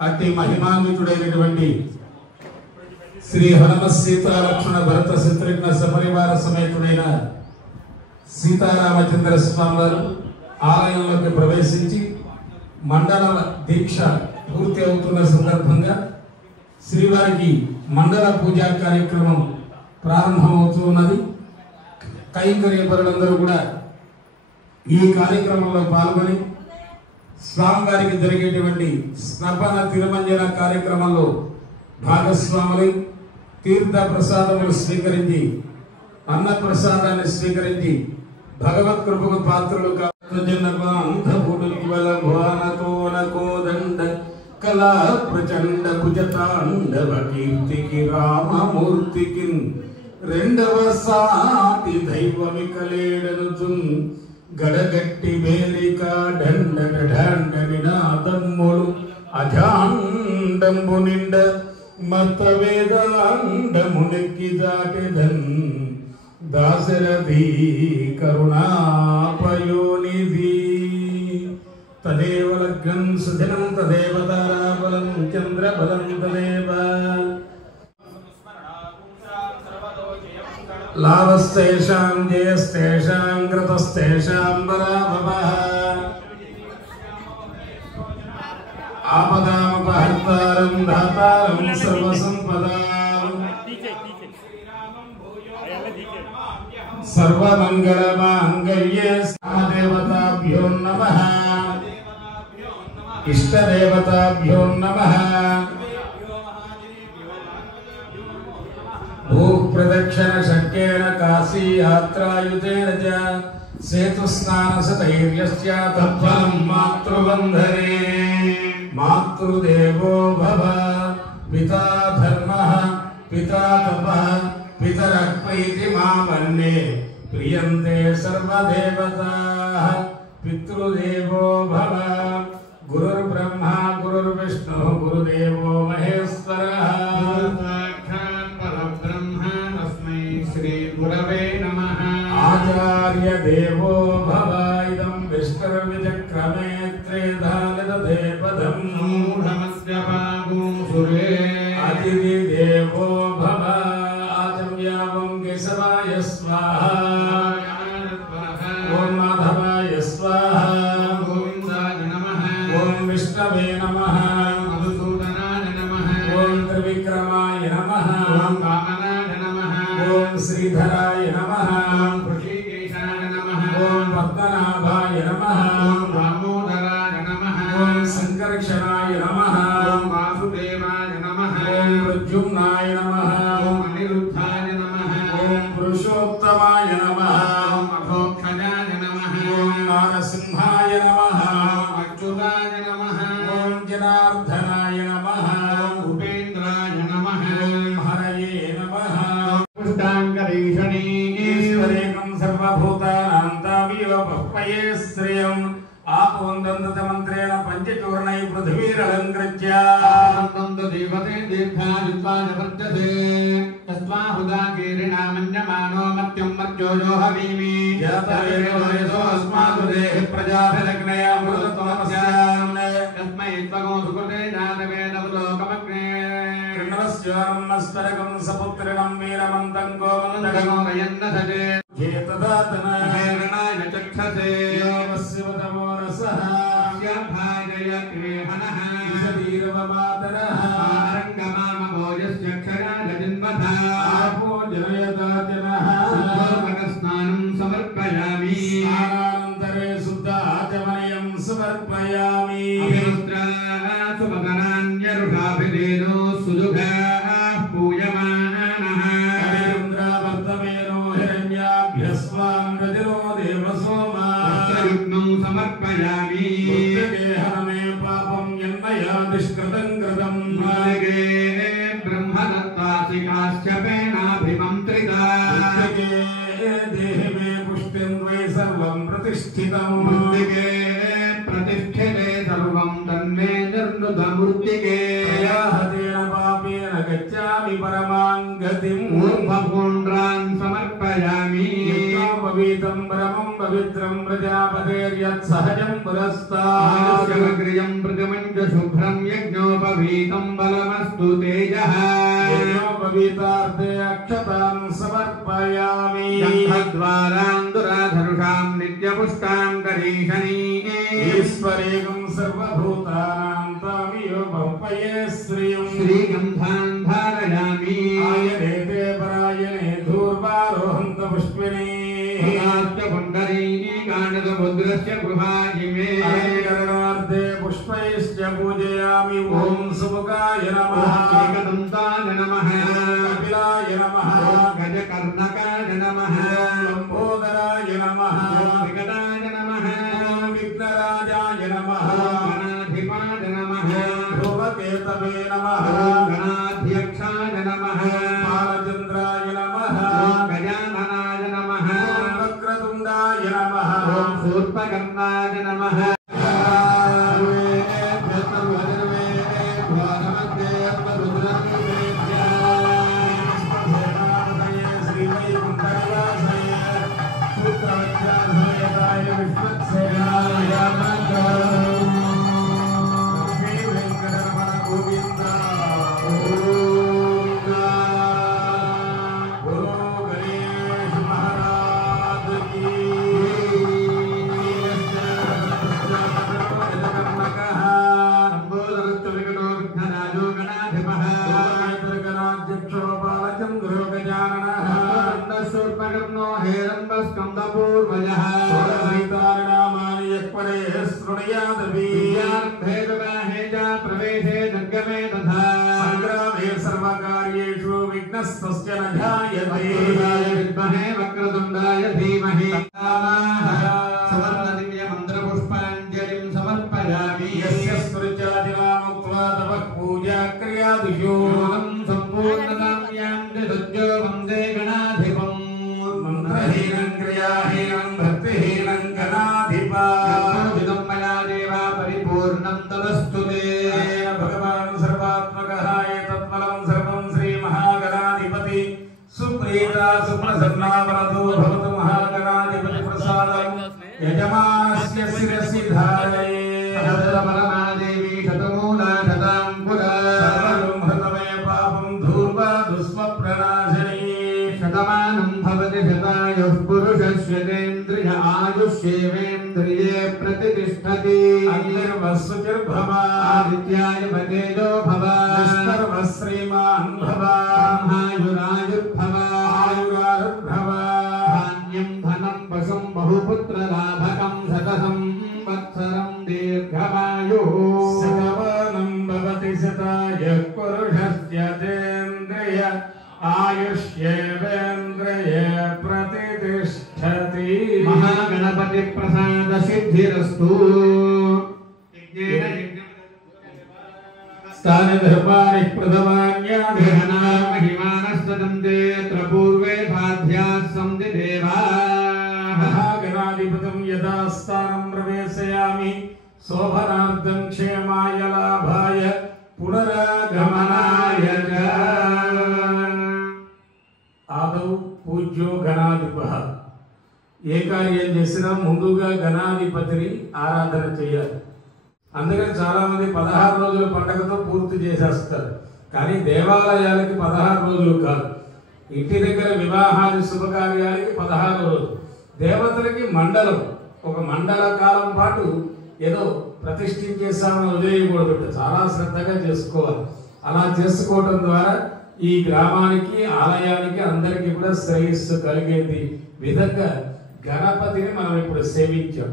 అతి మహిమాన్వితుడైనటువంటి శ్రీ హనుమ సీతా లక్ష్మణ భరత శత్రుఘ్న సపరివార సమేతుడైన సీతారామచంద్ర స్వామి వారు ఆలయంలోకి ప్రవేశించి మండల దీక్ష పూర్తి అవుతున్న సందర్భంగా శ్రీవారికి మండల పూజా కార్యక్రమం ప్రారంభమవుతూ ఉన్నది. కైంకర్యపరులందరూ కూడా ఈ కార్యక్రమంలో పాల్గొని స్వామివారికి జరిగేటువంటి స్నపన తిరుమంజన కార్యక్రమంలో భాగస్వాములై తీర్థ ప్రసాదములు స్వీకరించి అన్న ప్రసాదాన్ని స్వీకరించి భగవత్ కృపకు పాత్రలు కళా ప్రచండ భుజతాండవ కీర్తికి రామమూర్తికి రెండవ సాటి దైవమికలేడనుచున్ గడగట్టి వేలిక డండ ఢండ నినాదమ్ములు అజాండంబు నిండ మత వేదాండమునెక్కి దాటెదన్ దాశరథి కరుణాపయోనిధి తదేవ లగ్నం సుదినం తదేవ తారాబలం చంద్రబలం తదేవ లాభస్తేషాం జయస్తేషాం కృతస్తేషాం పరాభవః ఆపదామపహర్తారం దాతారం సర్వసంపదాం సర్వమంగళమాంగళ్యే దేవతాభ్యో నమః ఇష్టదేవతాభ్యో నమః భూప్రదక్షిణ శక్యేన కాశీ యాత్రాయుతేన చ సేతుస్నానసతైర్యస్య తత్ఫలం మాతృవందనే మాతృదేవో భవ పితా ధర్మః పితా తపః పితరః ప్రీతి మామన్యే ప్రియంతే సర్వదేవతాః పితృదేవో భవ గురుర్బ్రహ్మ గురుర్విష్ణు గురుదేవో మహేశ్వరః ఆచార్య దేవో భవ ఇదం విష్కర్విచక్రమే త్రేధానిదధే పదం మూఢమస్య పాగం సురే అతిథి దేవో భవ ఆచమ్యావం కేశవాయ స్వాహా ఓం మాధవాయ స్వాహా గోవిందాయ నమః ఓం విష్ణవే నమః మధుసూదనాయ నమః ఓం త్రివిక్రమాయ నమః ఓం కామనాయ నమః ఓం శ్రీధరాయ నమః ఓం ఋషికేశాయ నమః ఓం పద్మనాభాయ నమః ఓం దామోదరాయ నమః ఓం సంకర్షణాయ నమః ఓం వాసుదేవాయ నమః ఓం ప్రద్యుమ్నాయ నమః ఓం అనిరుద్ధాయ నమః ఓం పురుషోత్తమాయ నమః ఓం అఘోక్షజాయ నమః ఓం నారసింహాయ నమః ఓం అచ్యుతాయ నమః ఓం జనార్దనాయ నమః ఓం ఉపేంద్రాయ నమః ఓం హరయే నమః పుష్టాంగరీషణీ ఈశ్వరేకం సర్వభూతానాం తావీవ పహ్వయే శ్రియం ఆపోందంత మంత్రేణ పంచచూర్ణై పృథివీరలంకృత్య ఆనంద దేవతే దీర్ఘాయుత్వాయ వర్ధతే తస్మాహుదా కీరిణామన్యమానో మత్యం మర్జోజో హవీమి జాతవేదో అస్మాదు దేహి ప్రజాభిలగ్నయా మృతత్వమస్యాం తస్మై త్వగో సుకృతే జాతవేదవలోకమగ్నే కృణవస్యాన్నస్పరకం సపుత్రిణం వీరమంతం గోమంతగో రయన్నసజే చేతదాతన హేరణాయ చక్షసే యోమస్యవతమో రసః శాభాజయతే హనః శరీరవమాతరః ఆరంగమామభోజస్య క్షరాయ జిన్వథ ఆపో జనయతాజనః శుద్ధోదకస్నానం సమర్పయామి స్నానానంతరే శుద్ధాచమనయం సమర్పయామి సుమదనాన్యరుషాభిదేదో సుదుఘాః పూయమానః కవింద్రావర్తమేనో హిరణ్యాభ్యస్వాన్ రజనో దేవసోమాయుగ్నం సమర్పయామి హరమే పాపం యన్మయా దుష్కృతం కృతం భాగే బ్రహ్మదత్తాసి కాశ్యపేనాభిమంత్రితా దేహి మే పుష్టిం వై సర్వం ప్రతిష్ఠితం మృత్తికే ప్రతిష్ఠితే సర్వం తన్మే నిర్నుతమృత్తికే హతేన పాపేన గచ్చామి పరమాం గతిం ఊర్ధ్వపుండ్రాన్ సమర్పయామి పవితం బ్రహ్మం పవిత్రం ప్రజాపతేర్యత్ సహజం పురస్తాగ్రియం ప్రజమంచ శుభ్రం యజ్ఞోపవీతం బలమస్తు తేజః యజ్ఞోపవీతార్థే అక్షతాం సమర్పయామి గంధద్వారాందురాధరుషాం నిత్యపుష్టాం కరీషణీ ఈశ్వరేకం సర్వభూతానాం తామియో బహుపయే శ్రీయం శ్రీగంధాన్ ధారయామి ఆయనేతే పరాయణే ధూర్వారోహంత పుష్పిణీ పుండరీకాండముద్రస్య గృహాయిమే కరణార్థే పుష్పైశ్చ పూజయామి ఓం సుముఖాయ నమః ఏకదంతాయ నమః కపిలాయ నమః గజకర్ణకాయ నమః లంబోదరాయ నమః వికటాయ నమః విఘ్నరాజాయ నమః గణాధిపాయ నమః ధ్రువకేతవే నమః గణాధ్యక్షాయ నమః బాలచంద్రాయ నమః గజాననాయ నమః వక్రతుండాయ నమః శూర్పకర్ణాయ నమః प्रवेशे निर्गमे तथा संग्रामे सर्वकार्येषु विघ्नस्तस्य न जायते विद्महे वक्रतुण्डाय धीमहि समर्पदिव्य मन्त्रपुष्पाञ्जलिं समर्पयामि यस्य स्तुतिचादिनामुक्त्वा तपः पूजा क्रियादिषु सम्पूर्णतां यान्ति सज्जो वन्दे गणाधिपम् मन्त्रहीनं क्रियाहीनं भक्तिहीनं गणाधिपा परिपूर्णं तदस्तु ते भगवान् सर्वात्मकः एतत्फलं सर्वं श्रीमहागणाधिपति सुप्रीता सुप्रसन्ना वरदो भवतु महागणाधिपति प्रसादं यजमानस्य शिरसि धारयेत् परमादेवी शतमूला शतांकुरा सर्वबृंहतमय पापं धूर्वा दुष्मप्रणाशनी शतमानं भवति शतायुः पुरुषस्येन्द्रिय आयुष्येवेन्द्रिये प्रतिष्ठति अग्निर्वसुचिर्भवा आदित्याय तेजो भवा विष्णुर्वः श्रीमान् भवा ब्रह्मायुरायुर्भवा आयुरारुर्भवा धान्यं धनं पशुं बहुपुत्रलाभकं शतसं वत्सरं दीर्घमायुः शतमानं भवति शतायुः पुरुषस्येन्द्रिय आयुष्येवेन्द्रिये प्रतिष्ठति महागणपति प्रसाद सिद्धिरस्तु स्थान धर्माणि प्रथमान्याधिहना महिमानस्तदन्ते यत्र पूर्वे साध्याः सन्ति देवाः महागणाधिपतिं यदा स्थानं प्रवेशयामि शोभनार्थं क्षेमाय लाभाय पुनरागमनाय च आदौ पूज्यो गणाधिपः ఏ కార్యం చేసినా ముందుగా గణాధిపతిని ఆరాధన చేయాలి. అందుకని చాలా మంది 16 రోజుల పండగతో పూర్తి చేసేస్తారు. కానీ దేవాలయాలకి 16 రోజులు కాదు, ఇంటి దగ్గర వివాహాది శుభకార్యాలకి 16 రోజులు, దేవతలకి మండలం, ఒక మండల కాలం పాటు ఏదో ప్రతిష్ఠించేసామని వదిలేయకూడదు, చాలా శ్రద్ధగా చేసుకోవాలి. అలా చేసుకోవడం ద్వారా ఈ గ్రామానికి ఆలయానికి అందరికీ కూడా శ్రేయస్సు కలిగేది విధంగా గణపతిని మనం ఇప్పుడు సేవించాం.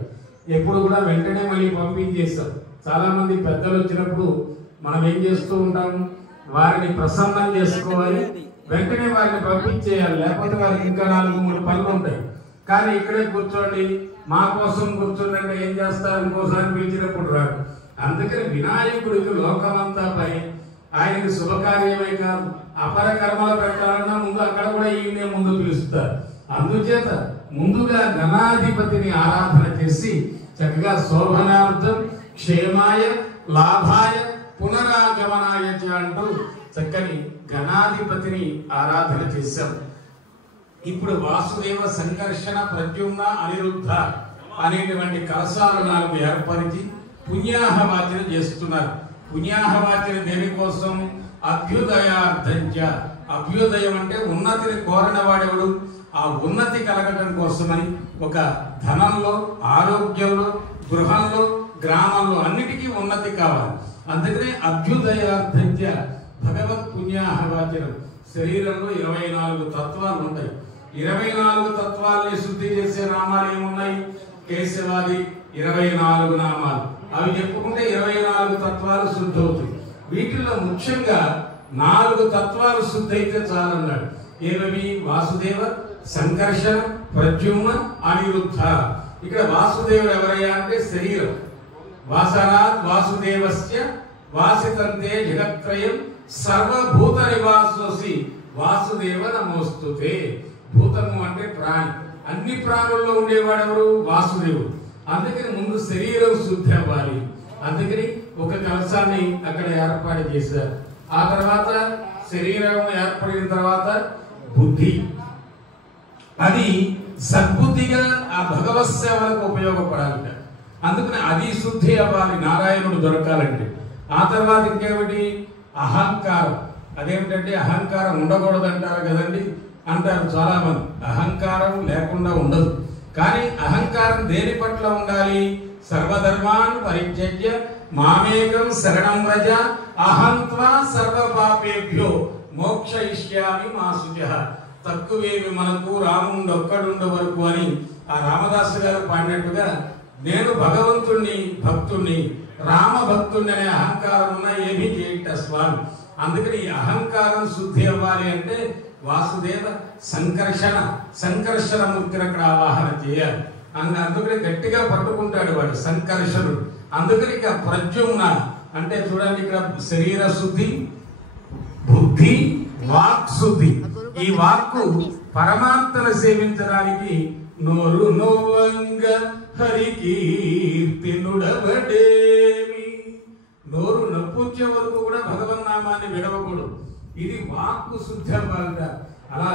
ఎప్పుడు కూడా వెంటనే మళ్ళీ పంపించేస్తాం. చాలా మంది పెద్దలు వచ్చినప్పుడు మనం ఏం చేస్తూ ఉంటాం, వారిని ప్రసన్నం చేసుకోవాలి, వెంటనే వారిని పంపించేయాలి, లేకపోతే వారికి ఇంకా 4-3 పనులు ఉంటాయి. కానీ ఇక్కడే కూర్చోండి, మా కోసం కూర్చోండి ఏం చేస్తారు, ఇంకోసారి పిలిచినప్పుడు రాడు. అందుకని వినాయకుడికి లోకమంతా పని, ఆయనకి శుభకార్యమే కాదు అపర కర్మలు పెట్టాలన్నా ముందు అక్కడ కూడా ఈయనే ముందు పిలుస్తారు. అందుచేత ముందుగా గణాధిపతిని ఆరాధన చేసి చక్కగా శోభనార్థం క్షేమాయ లాభాయ పునరాగమనాయ అంటూ చక్కని గణాధిపతిని ఆరాధన చేశాం. ఇప్పుడు వాసుదేవ సంకర్షణ ప్రద్యుమ్న అనిరుద్ధ అనేటువంటి కలశాలు 4 ఏర్పరిచి పుణ్యాహవాచన చేస్తున్నారు. పుణ్యాహవాచన దేనికోసం? అభ్యుదయార్థంచ. అభ్యుదయం అంటే ఉన్నతిని కోరిన వాడెవడు, ఆ ఉన్నతి కలగటం కోసమని. ఒక ధనంలో, ఆరోగ్యంలో, గృహంలో, గ్రామంలో అన్నిటికీ ఉన్నతి కావాలి. అందుకనే అభ్యుదయార్థంచ భగవత్ పుణ్యాహవాచనం. శరీరంలో 24 తత్వాలు ఉంటాయి. 24 తత్వాల్ని శుద్ధి చేసే నామాలు ఏమున్నాయి? కేశవాది 24 నామాలు. అవి చెప్పుకుంటే 24 తత్వాలు శుద్ధి అవుతాయి. వీటిల్లో ముఖ్యంగా 4 తత్వాలు శుద్ధి అయితే చాలన్నాడు. ఏమవి? వాసుదేవ, సంకర్షణ, ప్రద్యుమ్న, అనిరుద్ధ. ఇక్కడ వాసుదేవుడు ఎవరయ్యా అంటే శరీరం. వాసనాత్ వాసుదేవస్య వాసితంతే జగత్రయం సర్వభూత నివాసోసి వాసుదేవ నమోస్తుతే. భూతము అంటే ప్రాణి. అన్ని ప్రాణుల్లో ఉండేవాడెవరు? వాసుదేవుడు. అందుకని ముందు శరీరం శుద్ధి అవ్వాలి. అందుకని ఒక కలశాన్ని అక్కడ ఏర్పాటు చేశారు. ఆ తర్వాత శరీరం ఏర్పడిన తర్వాత బుద్ధి, అది సద్బుద్ధిగా ఆ భగవత్ సేవలకు ఉపయోగపడాలి. అందుకని అది శుద్ధి అవ్వాలి నారాయణుడు దొరకాలంటే. ఆ తర్వాత ఇంకేమిటి? అహంకారం. అదేమిటంటే అహంకారం ఉండకూడదు అంటారు కదండి, అంటారు చాలా మంది. అహంకారం లేకుండా ఉండదు. కానీ అహంకారం దేని పట్ల ఉండాలి? సర్వధర్మాన్ పరిత్యజ్య మామేకం శరణం వ్రజ అహంత్వా సర్వ పాపేభ్యో మోక్షయిష్యామి మా శుచః. తక్కువేమి మనకు రాముండు ఒక్కడుండ వరకు అని ఆ రామదాసు గారు పాడినట్టుగా నేను భగవంతుణ్ణి, భక్తుణ్ణి, రామ భక్తుణ్ణి అనే అహంకారం ఉన్న ఏమీ చేయట స్వామి. అందుకని ఈ అహంకారం శుద్ధి అవ్వాలి అంటే వాసుదేవ సంకర్షణ, సంకర్షణ మూర్తిని అక్కడ ఆవాహన చేయాలి. అందుకని గట్టిగా పట్టుకుంటాడు వాడు సంకర్షణుడు. అందుకని ఇక ప్రద్యుమ్న అంటే చూడండి, ఇక్కడ శరీర శుద్ధి, బుద్ధి, వాక్ శుద్ధి. ఈ వాక్కు పరమాత్మను సేవించడానికి నోరు నోవంగ హరికీర్తి నుడవడేమి. నోరు నొప్పుచ్చే వరకు కూడా భగవన్నామాన్ని విడవకూడదు. ఇది వాక్కు శుద్ధి అవ్వాలట. అలా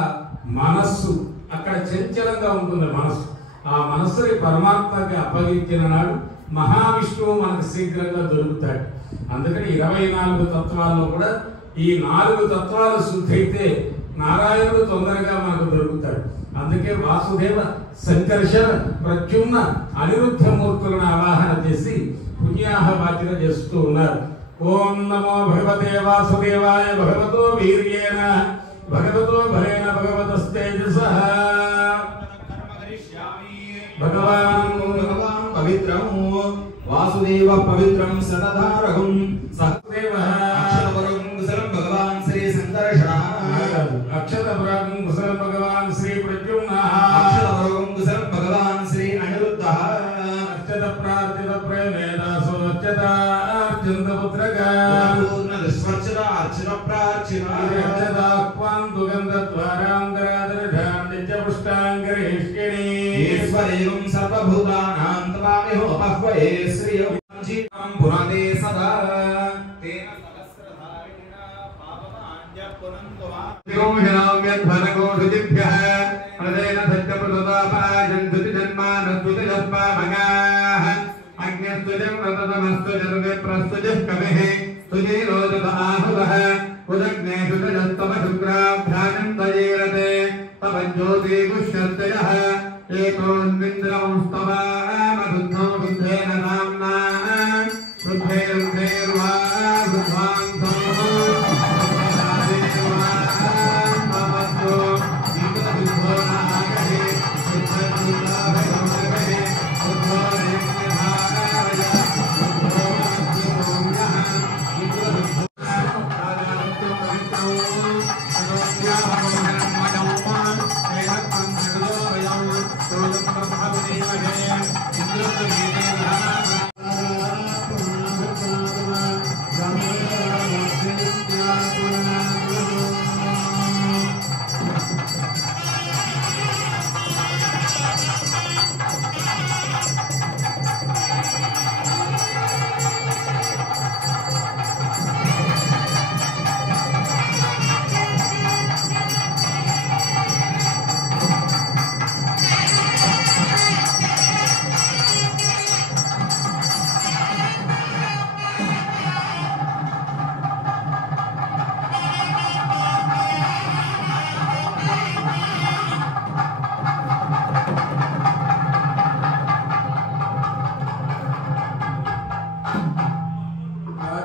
మనస్సు అక్కడ చంచలంగా ఉంటుంది. మనస్సు, ఆ మనస్సుని పరమాత్మకి అప్పగించిన నాడు మహావిష్ణువు మనకు శీఘ్రంగా దొరుకుతాడు. అందుకని 24 తత్వాల్లో కూడా ఈ 4 తత్వాలు శుద్ధి అయితే నారాయణుడు తొందరగా మనకు దొరుకుతాడు. అందుకే వాసుదేవ సంకర్షణ ప్రద్యుమ్న అనిరుద్ధ మూర్తులను ఆవాహన చేసి పుణ్యాహవాచన చేస్తూ ఉన్నారు. ఓం నమో భగవతే వాసుదేవాయ భగవతో వీర్యేణ భగవతో భరేణ భగవతస్తేజసః. భగవాన్ పవిత్రం వాసుదేవ పవిత్రం సతధారగం సహదేవః అక్షరవరం కుశలం భగవాన్ శ్రీ సంకర్షణః. అక్షరవరం కుశలం భగవాన్ శ్రీ ప్రద్యుమ్నః. అక్షరవరం కుశలం భగవాన్ శ్రీ అనిరుద్ధః. అక్షత ప్రార్థిత ప్రేమేణ సోచ్యత అర్జున పుత్రక పూర్ణ విశ్వచ్యత అర్చన ప్రార్చన అక్షత క్వాంతు గంధ ద్వారాంతరాదర్ధాం నిత్యపుష్టాంగరేష్కిణీ ఈశ్వరేవం సర్వభూతానాం తవామిహోపహ్వయే శ్రియం జీవం పునదే సదా తేన సహస్రధారిణా పాపమాన్య పునంతవా యోషనామ్యధ్వరగోషుజిభ్యః ప్రదేన సత్యప్రదాపాయంతుతి జన్మానస్తుతిరస్మామగాః అగ్నిస్తుజం రతతమస్తుజరుగే ప్రస్తుజః కవిః సుజీరోజత ఆహువః ఉదగ్నేషు తజస్తమ శుక్రాభ్యానం తయేరతే తవ జ్యోతిగుష్యర్తయః ఏకోన్వింద్రం స్తవామశుద్ధం శుద్ధేన నామ్నా శుద్ధైర్భైర్వా శుద్ధ్వాంసో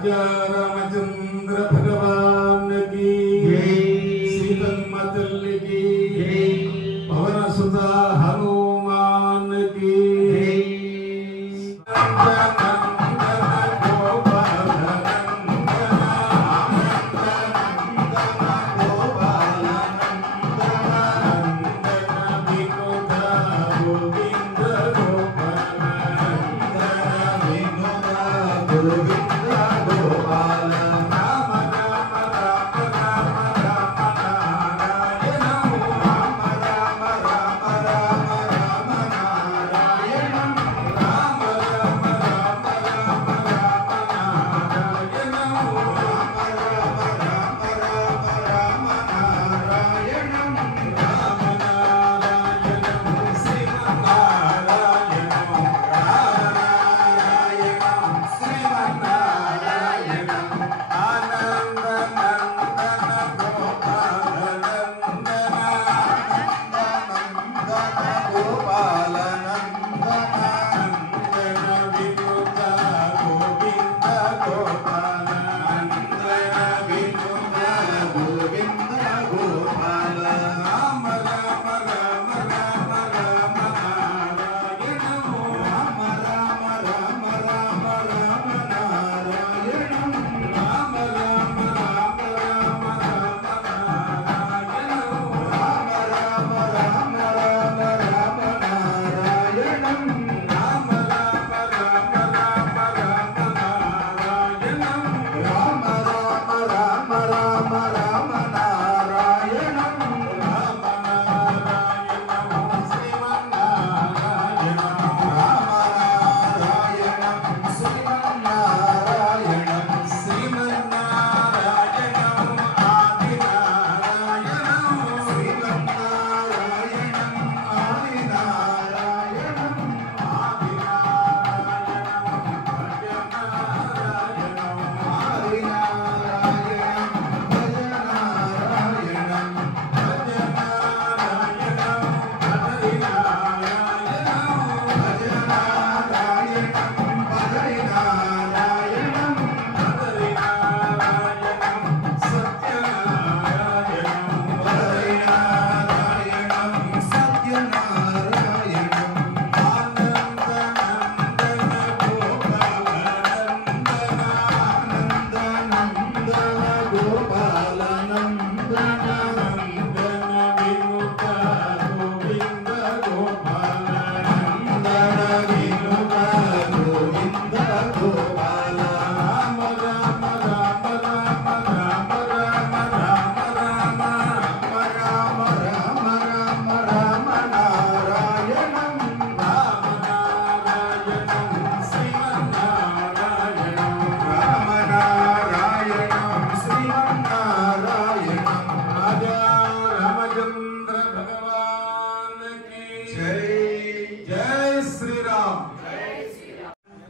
राजा रामचंद्र भगवान की सीतम्मा तल्ली की पवन सुता हनुमान की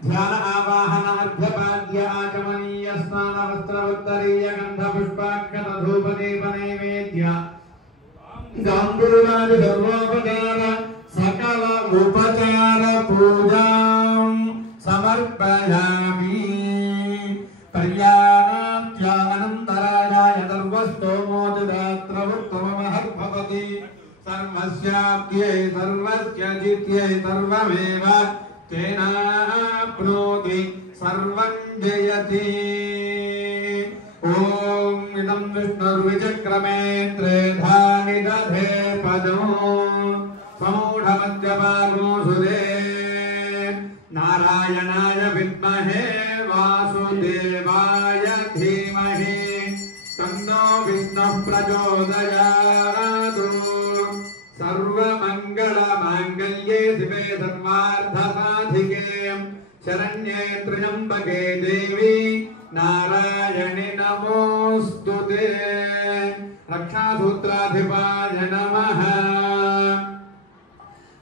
ध्यान आवाहन अर्घ्यपाद्य आचमनीय स्नान वस्त्रवत्तरीय गंध पुष्पाक्षत धूप दीप नैवेद्य गांगुरादि सर्वोपचार सकल उपचार पूजां समर्पयामि पर्याप्त्य अनन्तराय सर्वस्तोमोदिदात्रवुत्तममहर्भवति सर्वस्याप्त्यै सर्वस्य जित्यै सर्वमेव तेनाप्नोति सर्वं जयति। ओम इदं विष्णुर्विचक्रमे त्रेधा निदधे पदो समूढमध्यपाग्नो सुरे नारायणाय विद्महे वासुदेवाय धीमहि तन्नो विष्णुः प्रचोदयात्। सर्वमङ्गलमाङ्गल्ये शिवे सर्वार्थसाधिके शरण्ये त्र्यम्बके देवी नारायणि नमोऽस्तुते। रक्षासूत्राधिपाय नमः।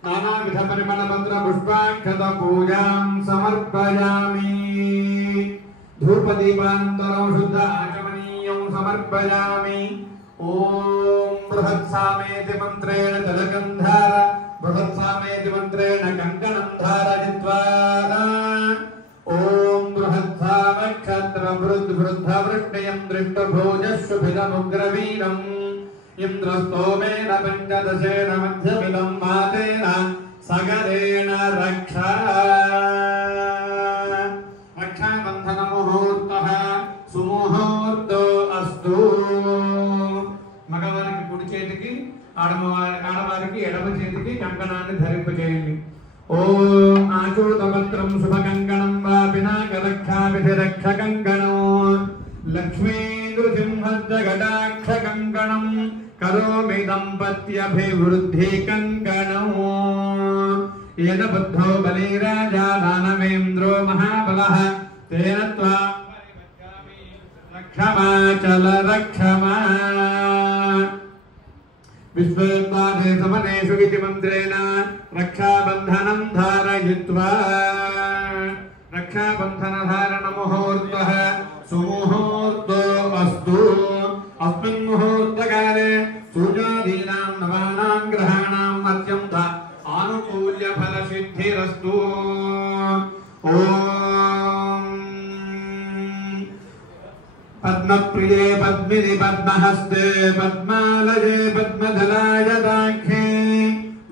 नानाविध परिमलपत्र पुष्पाक्षत पूजां समर्पयामि। धूपदीपानन्तरं शुद्ध आचमनीयं समर्पयामि। ओम बृहत्सामेति मंत्रेण तिलकंधार बृहत्सामेति मंत्रेण कंकणं धारयित्वा ओम बृहत्सामक्षत्र वृद्धवृष्टयं दृष्टभोजस्वभिदमुग्रवीरम् इन्द्रस्तोमेन पञ्चदशेन मध्यमिदं मातेन सगरेण रक्षा रक्षाबन्धनमुहूर्तः सुमुहूर्तो अस्तु మగవారికి కుడి చేతికి ఆడవారికి ఎడమ చేతికి కంకణాన్ని ధరింపజేయండి. ఓం ఆచూతపత్రం శుభకంకణం వా పినాకరక్షావిధిరక్షకంకణం లక్ష్మీ నృసింహజగడాక్షకంకణం కరోమి దంపత్యభివృద్ధి కంకణం ఏన బుద్ధో బలిరాజా దానవేంద్రో మహాబలః తేన త్వాం రక్షమాచల రక్షమా విశ్వేత్వాదే సమనేషు ఇతి మంత్రేణ రక్షాబంధనం ధారయిత్వా రక్షాబంధన ధారణ ముహూర్తః సుముహూర్తో అస్తు అస్మిన్ ముహూర్తకాలే సూర్యాదీనాం నవానాం గ్రహాణాం అత్యంత ఆనుకూల్య ఫల సిద్ధిరస్తు. ఓం పద్మప్రియే పద్మిని పద్మహస్తే పద్మాలయే పద్మదలాయదాఖ్యే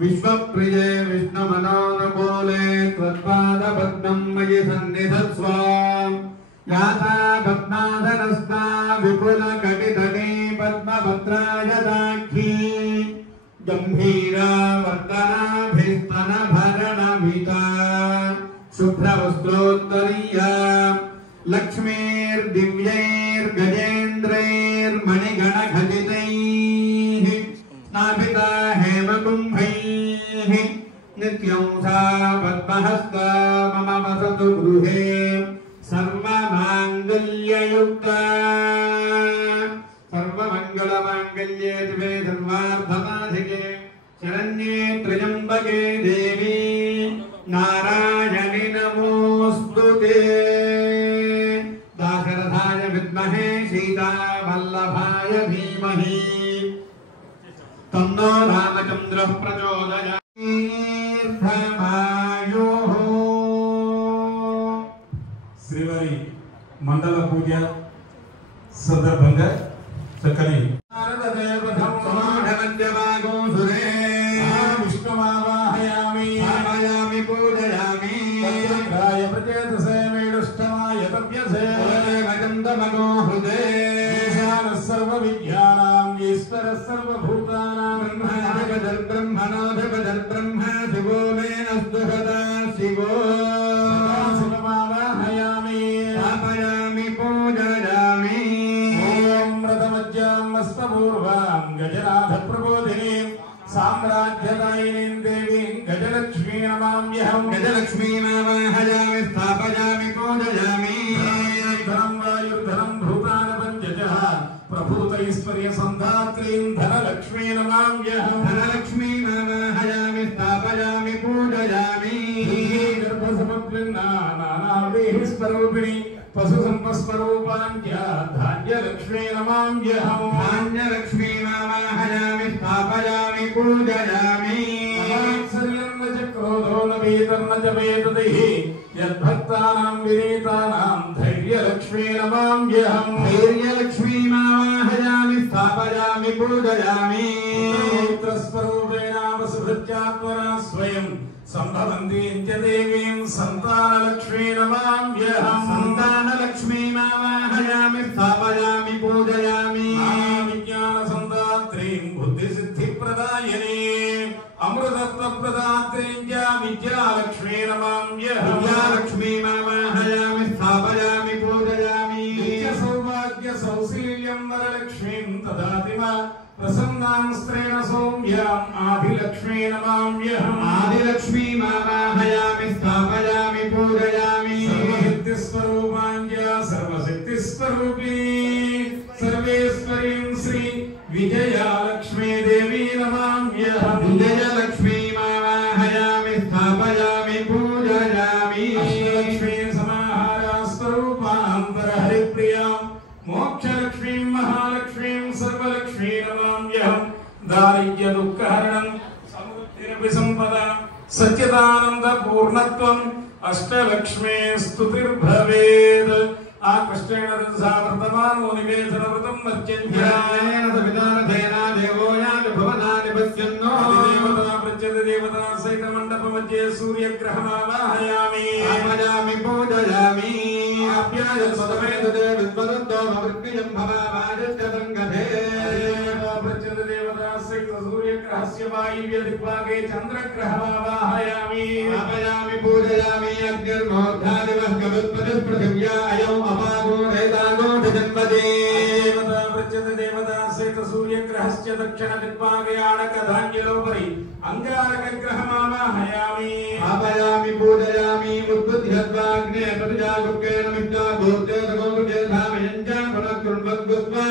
విశ్వప్రియే విష్ణుమనోనుకూలే త్వత్పాద పద్మం మయి సన్నిధత్స్వ యాతా పద్మాధనస్తా విపుల కటితటీ పద్మభద్రాయదాఖ్యీ గంభీరా వర్తనాభిస్తన భరణమితా శుభ్రవస్త్రోత్తరీయా लक्ष्मीर्दिव्यैर्गजेन्द्रैर्मणिगणखचितैः स्नापिता हेमकुम्भैः नित्यं सा पद्महस्ता मम वसतु गृहे सर्वमाङ्गल्ययुक्ता सर्वमङ्गलमाङ्गल्ये शिवे सर्वार्थसाधिके शरण्ये त्र्यम्बके देवी नारायणि नमोऽस्तुते. दाशरथाय विद्महे सीतावल्लभाय धीमहि तन्नो रामचन्द्रः प्रचोदयात्. శ్రీవారి మండల పూజ సందర్భంగా చక్కని విష్ణుమావాహయామి పూజయామి సర్వ విద్యానాం ఈశ్వర సర్వభూతానాం బ్రహ్మణోధిపతిర్బ్రహ్మ శివో మే అస్తు సదా శివో శివమావాహయామి స్థాపయామి పూజయామి. ఓం వ్రతమజ్జాం మస్తపూర్వాం గజనాథ ప్రబోధినీం సామ్రాజ్యదాయినీం దేవీం గజలక్ష్మీ నమామ్యహం గజలక్ష్మీమావాహయామి స్థాపయామి పూజయామి. ధనం వాయుర్ధనం భూతానపంచజః ప్రభూతైశ్వర్య సంధాత్రీం ధనలక్ష్మీ నమామ్యహం ధనలక్ష్మీమావాహయామి స్థాపయామి పూజయామి. గర్భసముద్రిన్నా నానావీః స్వరూపిణి పశు సంపస్వరూపాంచ ధాన్యలక్ష్మీ నమామ్యహం ధాన్యలక్ష్మీమావాహయామి స్థాపయామి పూజయామి. క్రోధో న వీతర్న చ వేదదిః యద్భక్తానాం వినీతానాం ధైర్యలక్ష్మీ నమామ్యహం ధైర్యలక్ష్మీమావాహయామి స్థాపయామి పూజయామి. పుత్రస్వరూపేణ వసుభృత్యాత్మనా స్వయం సంభవంతీం చ దేవీం సంతానలక్ష్మీ నమామ్యహం సంతానలక్ష్మీమావాహయామి స్థాపయామి పూజయామి. విజ్ఞాన సందాత్రీం బుద్ధిసిద్ధిప్రదాయినీం అమృతత్వప్రదాత్రీం చ విద్యాలక్ష్మీ నమామ్యహం విద్యాలక్ష్మీమావాహయామి స్థాపయామి పూజయామి. సౌభాగ్య సౌశీల్యం వరలక్ష్మీం దదాతి మా ప్రసన్నాం స్త్రేణ సౌమ్యాం ఆదిలక్ష్మీ నమామ్యహం ఆదిలక్ష్మీమావాహయామి స్థాపయామి పూజయామి. సర్వశక్తిస్వరూపాం చ సర్వశక్తిస్వరూపిణీ సర్వేశ్వరీం శ్రీ విజయాలక్ష్మీ దేవీ నమామ్యహం విజయలక్ష్మీమావాహయామి స్థాపయామి పూజయామి. అష్టలక్ష్మీ సమాహారా స్వరూపాంతరహరిప్రియాం మోక్షలక్ష్మీం మహాలక్ష్మీం సర్వలక్ష్మీ నమామ్యహం దారిద్ర్య దుఃఖహరణం సమృద్ధిరపి సంపద సచ్చిదానంద పూర్ణత్వం అష్టలక్ష్మీ స్తుతిర్భవేత్. ఆ కృష్ణేణ రసా వర్తమానో నివేశన వ్రతం మర్చెన్యేన సవితారథేన దేవోయాని భువనాని పశ్యన్నో దేవతా ప్రత్యద దేవతా సహిత మండప మధ్యే సూర్యగ్రహమావాహయామి ఆపయామి పూజయామి అభ్యాయ సదమేదే విద్వరుద్దో వృత్తియం భవావాదిత్యదంగతే ప్రత్యద దేవతా సహిత సూర్యగ్రహస్య వాయువ్య దిగ్భాగే చంద్రగ్రహమావాహయామి ఆపయామి పూజయామి అగ్నిర్మోర్ధాదివః కవిత్పతిః పృథివ్యా అయం అపాగో రేదాగో జన్మదే దేవతా ప్రత్యద దేవతా సహిత సూర్యగ్రహస్య దక్షిణ దిగ్భాగే ఆడకధాన్యలోపరి అంగారకగ్రహమావాహయామి ఆపయామి పూజయామి ఉద్బుద్ధ్యద్వాగ్నే ప్రతిజాగుక్కేన మిత్తా భూర్తేదగోరుజే ధామయంచ పునఃకృణ్వద్గుత్వా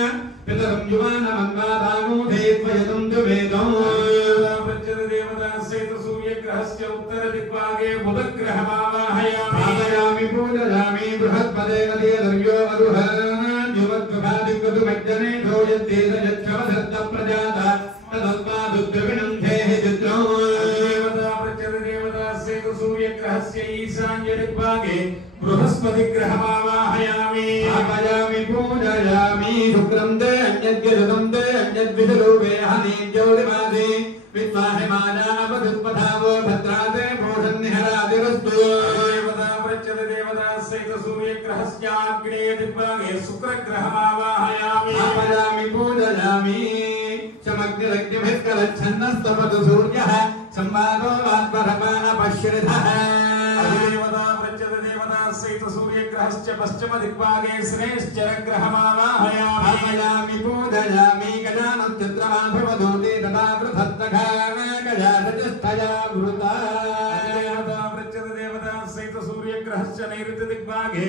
పితరం యువానమన్వాదానూధేత్వయతం చ వేదం ప్రత్యద దేవతా సహిత సూర్యగ్రహస్య ఉత్తర దిగ్భాగే బుధగ్రహమావాహయామి ఆపయామి పూజయామి బృహత్పదే నదేదర్యో అరుహద్యువద్విభాదిగ్వదుమజ్జనే ధోయత్తేన యచ్చవసత్త ప్రజాత తదస్మాదుద్ద్రవిణం ధేహి చిత్రం దేవతా ప్రత్యద దేవతా సహిత సూర్యగ్రహస్య ఈశాన్య దిగ్భాగే బృహస్పతిగ్రహమావాహయామి ఆపయామి పూజయామి శుక్రం తే అన్యద్యజతం తే అన్యద్విషరూపే హనీజ్యోతిమాసి విద్వాహి మానాపదుత్పథావో భద్రాతే భూషన్నిహరాదిరస్తు దేవతా ప్రత్యద దేవతా సహిత సూర్యగ్రహస్య ఆగ్నేయ దిగ్భాగే శుక్రగ్రహమావాహయామి ఆపయామి పూజయామి సమగ్నిరగ్నిభిఃకలచ్ఛన్నస్తపతు సూర్యః సంవాదో వాత్మరమాణ పశ్యరిధః దేవతా ప్రత్యద దేవతా సహిత సూర్యగ్రహస్య పశ్చిమ దిగ్భాగే శ్రేష్ఠరగ్రహమావాహయామి ఆపయామి పూజయామి గజానత్యుత్రమాభివదూతి తదా పృథత్తఘాన గజాసచస్థయా వృతా దేవతా ప్రత్యద దేవతా సహిత సూర్యగ్రహస్య నైరుతి దిగ్భాగే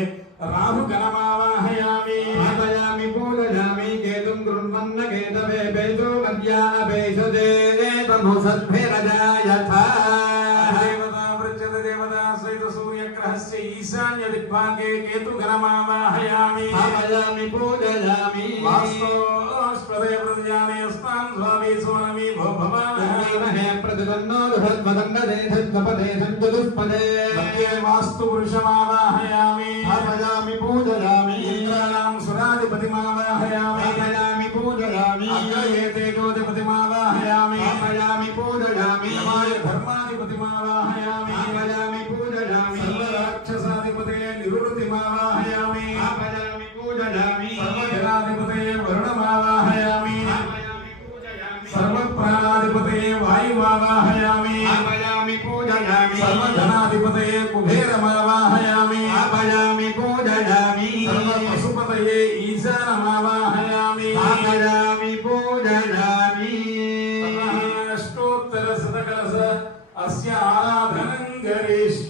రాహుగణమావాహయామి ఆపయామి పూజయామి కేతుం గృణ్వన్న కేతవే పేతో మధ్యా అపేషదే తముసద్భిరజాయథా దేవతా ప్రత్యద దేవతా సహిత సూర్యగ్రహస్య ఈశాన్య దిగ్భాగే కేతుగణమావాహయామి ఆపయామి పూజయామి వాస్తోస్పదయ ప్రతిజానే స్నాం స్వామి సోనమి భో భవామహే ప్రతిపన్నో దుఃఖద్వదండదే సంచతుష్పదే మధ్యే వాస్తు పురుషమావాహయామి ఆపయామి పూజయామి ఇంద్రాణాం సురాధిపతిమావాహయామి ఆపయామి పూజయామి అగ్రయే తేజోధిపతిమావాహయామి ఆపయామి పూజయామి యమాయ ధర్మాధిపతిమావాహయామి ఆపయామి పూజయామి సర్వరాక్షసాధిపతయే నిరుతిమావాహయామి ఆపయామి పూజయామి సర్వజనాధిపతయే వరుణమావాహయామి ఆపయామి పూజయామి సర్వప్రాణాధిపతయే వాయుమావాహయామి ఆపయామి పూజయామి సర్వధనాధిపతయే కుబేరమావాహయామి ఆపయామి పూజయామి సర్వపశుపతయే ఈశానమావాహయామి ఆపయామి పూజయామి అష్టోత్తర శతకలశ అస్య ఆరాధనం గరిష్యామి